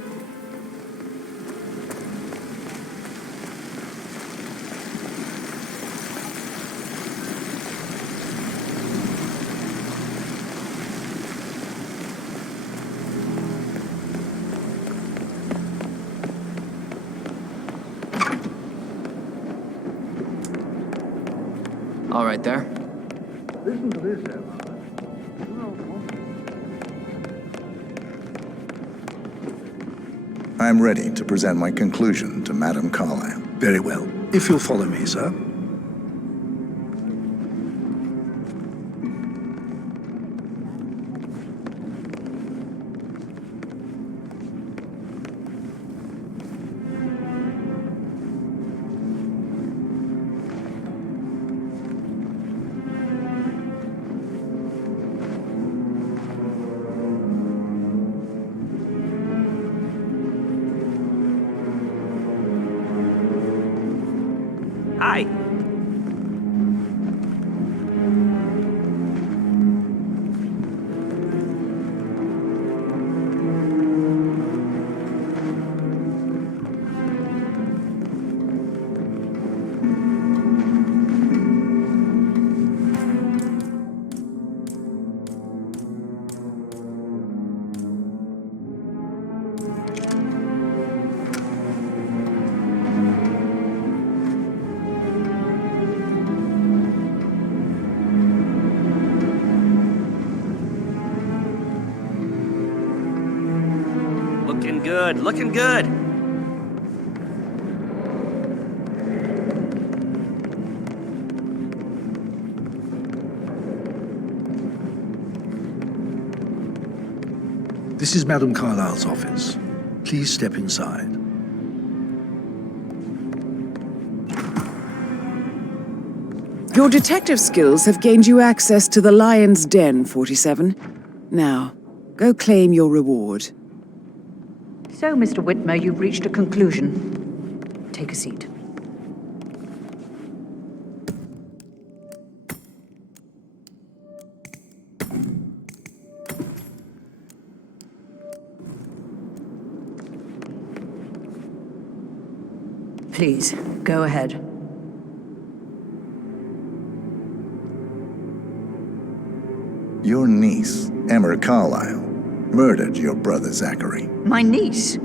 All right, there. Listen to this, Emma. I'm ready to present my conclusion to Madame Carlyle. Very well. If you'll follow me, sir. Hi. Looking good. This is Madame Carlyle's office. Please step inside. Your detective skills have gained you access to the Lion's Den, 47. Now, go claim your reward. So, Mr. Whitmer, you've reached a conclusion. Take a seat. Please, go ahead. Your niece, Emma Carlyle, murdered your brother Zachary. My niece?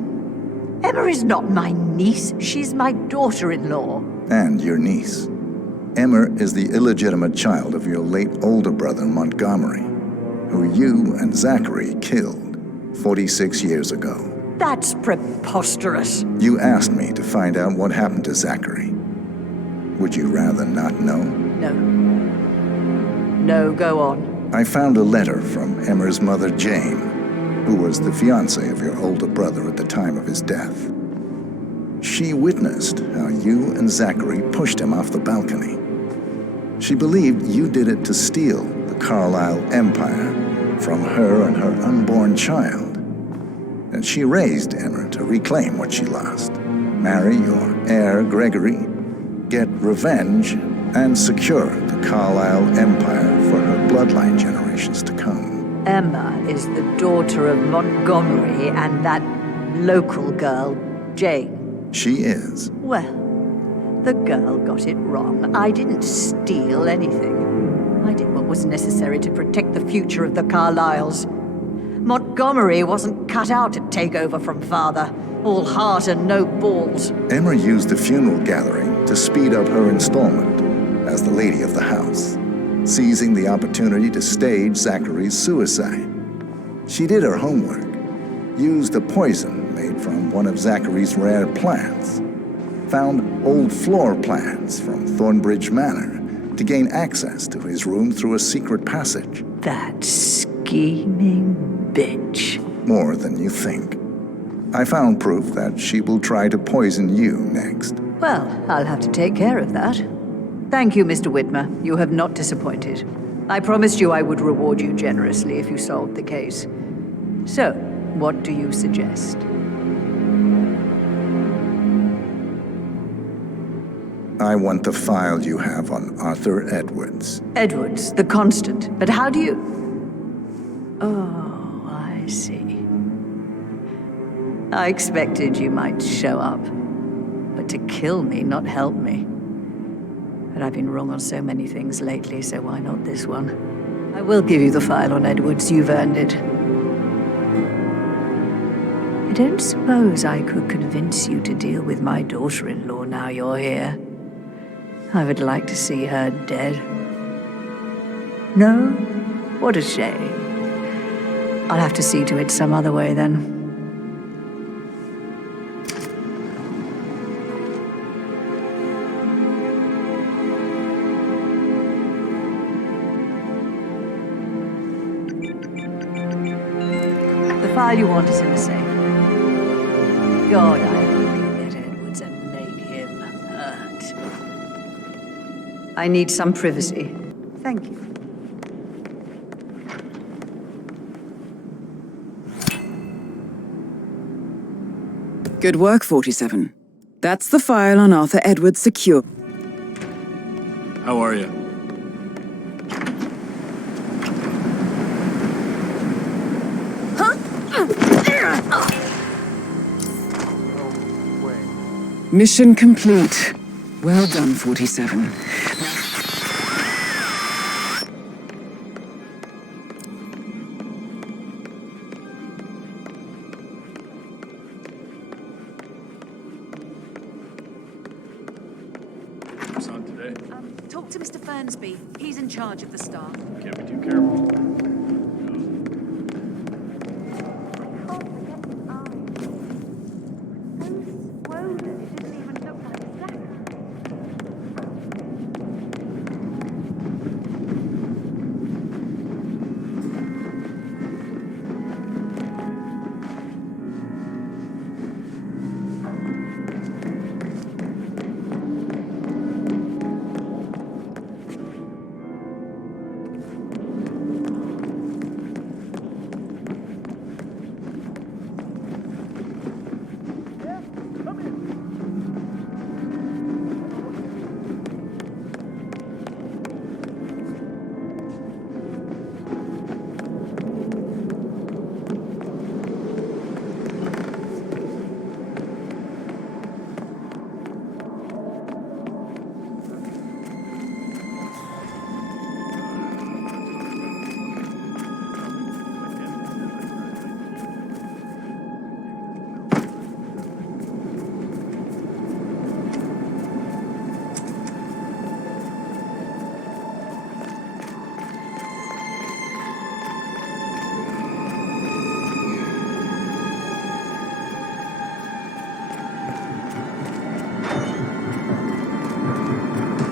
Emma is not my niece. She's my daughter-in-law. And your niece. Emma is the illegitimate child of your late older brother Montgomery, who you and Zachary killed 46 years ago. That's preposterous. You asked me to find out what happened to Zachary. Would you rather not know? No. No, go on. I found a letter from Emma's mother, Jane, who was the fiancée of your older brother at the time of his death. She witnessed how you and Zachary pushed him off the balcony. She believed you did it to steal the Carlyle empire from her and her unborn child. And she raised Emma to reclaim what she lost, marry your heir Gregory, get revenge, and secure the Carlyle empire for her bloodline generations to come. Emma is the daughter of Montgomery and that local girl, Jane. She is. Well, the girl got it wrong. I didn't steal anything. I did what was necessary to protect the future of the Carlyles. Montgomery wasn't cut out to take over from Father. All heart and no balls. Emma used the funeral gallery to speed up her installment as the lady of the house, seizing the opportunity to stage Zachary's suicide. She did her homework, used a poison made from one of Zachary's rare plants, found old floor plans from Thornbridge Manor to gain access to his room through a secret passage. That scheming bitch. More than you think. I found proof that she will try to poison you next. Well, I'll have to take care of that. Thank you, Mr. Whitmer. You have not disappointed. I promised you I would reward you generously if you solved the case. So, what do you suggest? I want the file you have on Arthur Edwards. Edwards, the constant. But how do you... Oh, I see. I expected you might show up. But to kill me, not help me. But I've been wrong on so many things lately, so why not this one? I will give you the file on Edwards. You've earned it. I don't suppose I could convince you to deal with my daughter-in-law now you're here. I would like to see her dead. No? What a shame. I'll have to see to it some other way then. The file you want is in the safe. God, I hope you get Edwards and make him hurt. I need some privacy. Thank you. Good work, 47. That's the file on Arthur Edwards secure. How are you? Mission complete. Well done, 47. What's on today? Talk to Mr. Fernsby. He's in charge of the staff. Can't be too careful.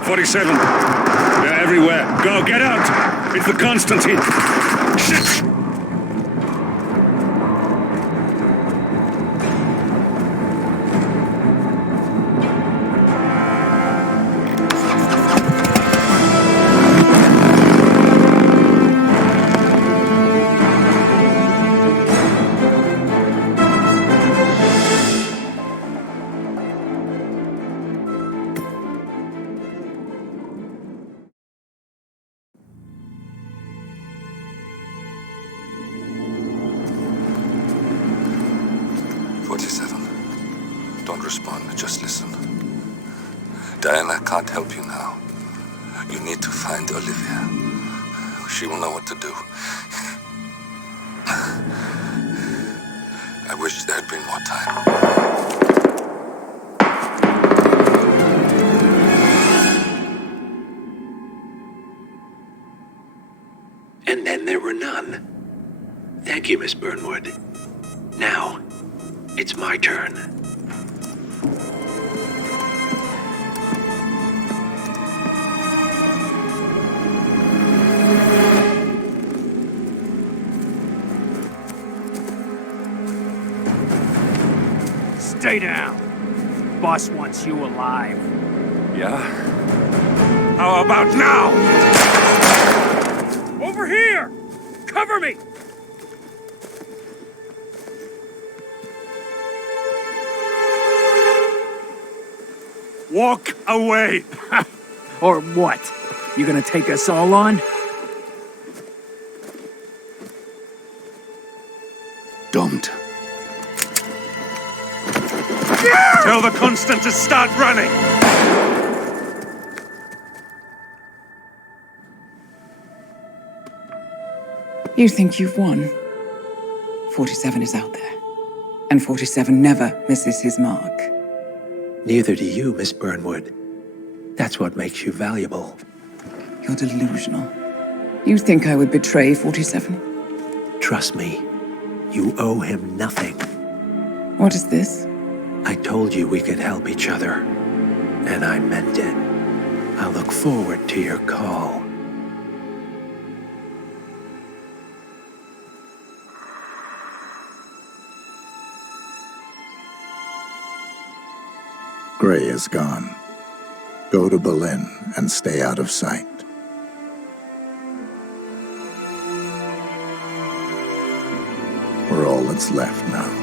"47. They're everywhere. Go, get out! It's the Constantine. Shit! Don't respond, just listen. Diana can't help you now. You need to find Olivia. She will know what to do. I wish there had been more time. And then there were none. Thank you, Miss Burnwood. Now, it's my turn. Stay down. Boss wants you alive. Yeah? How about now? Over here! Cover me! Walk away! Or what? You gonna take us all on? Don't. Tell the Constant to start running! You think you've won? 47 is out there. And 47 never misses his mark. Neither do you, Miss Burnwood. That's what makes you valuable. You're delusional. You think I would betray 47? Trust me, you owe him nothing. What is this? I told you we could help each other, and I meant it. I'll look forward to your call. Gray is gone. Go to Berlin and stay out of sight. We're all that's left now.